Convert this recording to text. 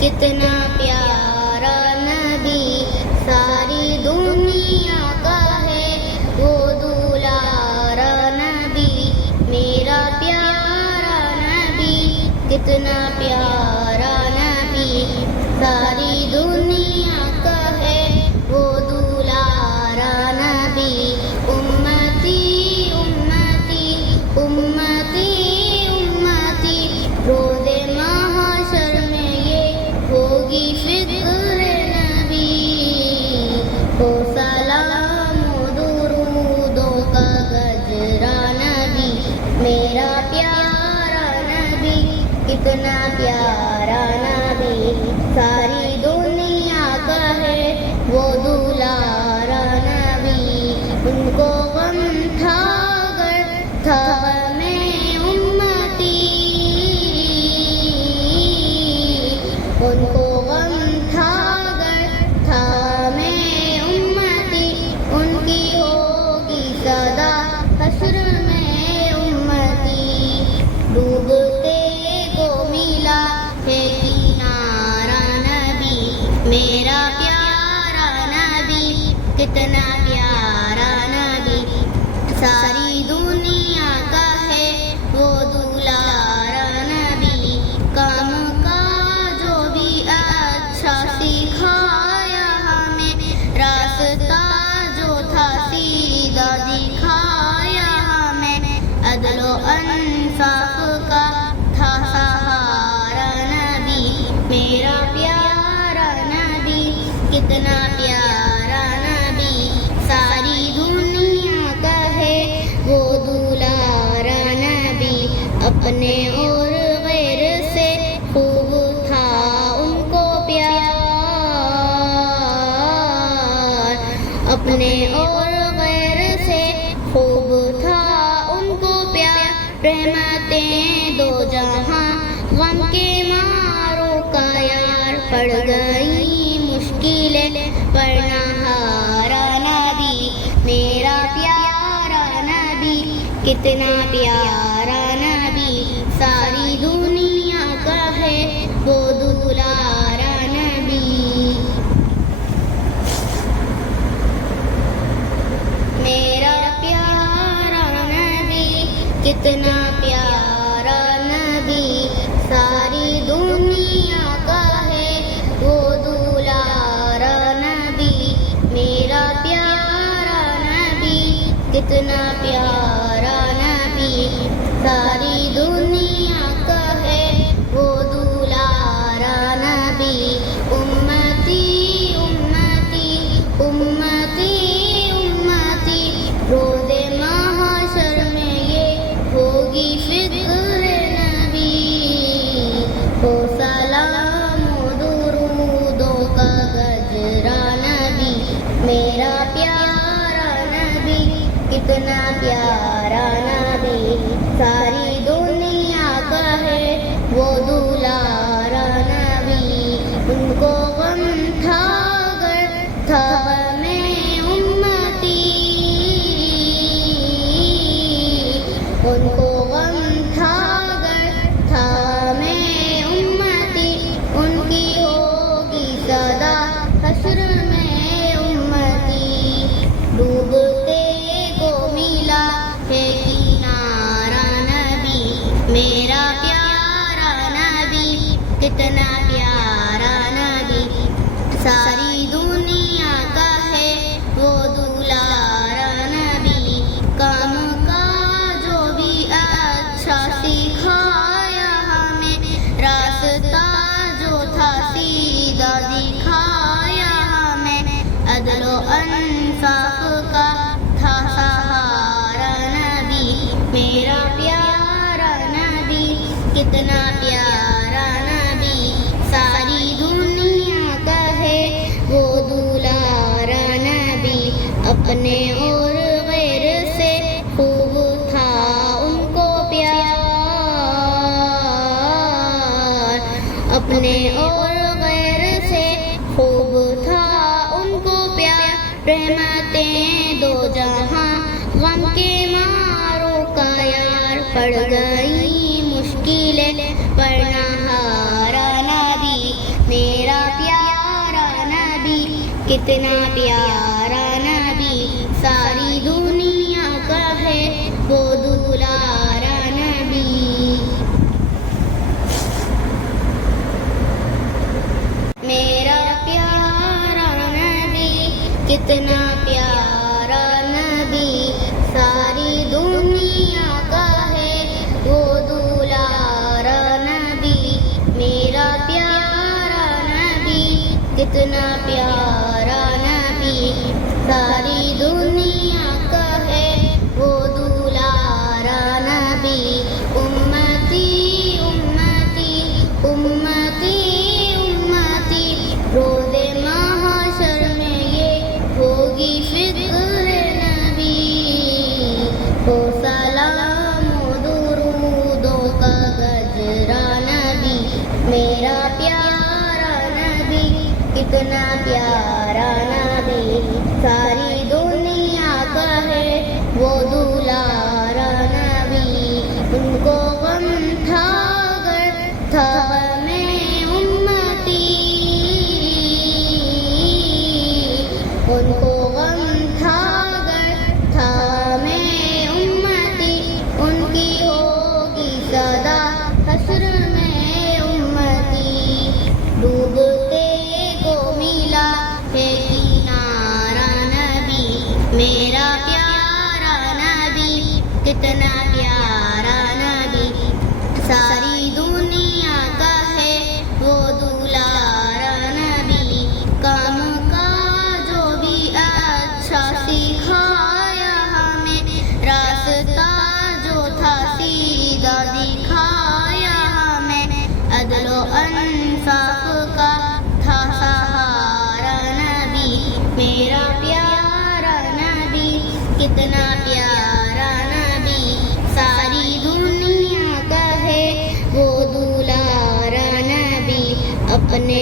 کتنا پیارا نبی ساری دنیا کا ہے، وہ دولارا نبی میرا پیارا نبی، کتنا پیارا نبی ساری دنیا کا ہے، وہ دولارا نبی۔ امتی امتی امتی امتی، روز محشر میں یہ ہوگی فکر نبی، ہو سلام و درودوں کا گجرا نبی میرا پیارا نبی، کتنا پیارا نبی ساری دنیا کا ہے، وہ دولارا نبی۔ ان کو غم تھا گر تھا میں امتی، ان کو غم تھا گر تھا میں امتی، ان کی ہوگی صدا حشر میں امتی۔ ڈوبتے کو ملا ہے کنارہ نبی میرا پیارا نبی، کتنا پیارا نبی ساری دنیا کا ہے، وہ دولارا نبی۔ کام کا جو بھی اچھا سکھایا ہمیں، راستہ جو تھا سیدھا دکھایا ہمیں، عدل و انصاف کا تھا سہارا نبی میرا پیارا نبی، کتنا پیارا نبی ساری دنیا کا ہے، وہ دولارا نبی۔ اپنے اور غیر سے خوب تھا ان کو پیار، اپنے اور غیر سے خوب تھا ان کو پیار، رحمتیں دو جہاں غم کے ماروں کا یار، پڑ گئی مشکلیں پر نہ ہارا نبی میرا پیارا نبی، کتنا پیارا نبی ساری دنیا کا ہے، وہ دولارا نبی میرا پیارا نبی، کتنا پیارا نبی ساری دنیا کا ہے، وہ دولارا نبی میرا پیارا نبی، کتنا پیارا نبی ساری دنیا کا ہے، وہ دولارا نبی۔ امتی امتی امتی امتی، روز محشر میں یہ ہوگی فکر نبی، ہو سلام و درودوں کا گجرا نبی میرا پیارا نبی، کتنا پیارا نبی ساری دنیا کا ہے، وہ دولارا نبی۔ ان کو غم تھا گر تھا میں امتی، ان کو غم تھا گر تھا میں امتی، ان کی ہوگی صدا حشر میں امتی۔ ڈوبتے کو ملا ہے کنارہ نبی میرا پیارا نبی، کتنا پیارا نبی ساری دنیا کا ہے، وہ دولارا نبی۔ کام کا جو بھی اچھا سکھایا ہمیں، راستہ جو تھا سیدھا دکھایا ہمیں، عدل و انصاف کا تھا سہارا نبی میرا پیارا نبی، کتنا پیارا نبی ساری دنیا کا ہے، وہ دولارا نبی۔ اپنے اور غیر سے خوب تھا ان کو پیار، اپنے اور غیر سے خوب تھا ان کو پیار، رحمتیں دو جہاں غم کے ماروں کا یار، پڑ گئی مشکلیں پر نہ ہارا نبی کتنا پیارا نبی ساری دنیا کا ہے وہ دلارا نبی. میرا پیارا نبی کتنا پیارا نبی ساری دنیا کا ہے وہ دلارا نبی. میرا پیارا نبی کتنا پیارا نبی ساری دنیا کا ہے وہ دلارا نبی. امتی امتی امتی امتی روز محشر میں یہ ہوگی فکر نبی. ہو سلام و درودوں کا گجرا نبی. میرا پیارا نبی کتنا پیارا نبی ساری دنیا کا ہے وہ دلارا نبی. ان کو غم تھا گر تھا میں امتی. ان کو غم تھا گر تھا میں امتی. ان کی ہوگی صدا حشر میں امتی. ڈوبتے کو ملا ہے کنارا نبی. میرا پیارا نبی کتنا پیارا نبی ساری دنیا کا ہے وہ دلارا نبی. کام کا جو بھی اچھا سکھایا ہمیں راستہ جو تھا سیدھا دکھایا ہمیں. عدل و انصاف کا تھا سہارا نبی. میرا پیارا نبی کتنا پیارا نبی ساری دنیا کا ہے وہ دلارا نبی. اپنے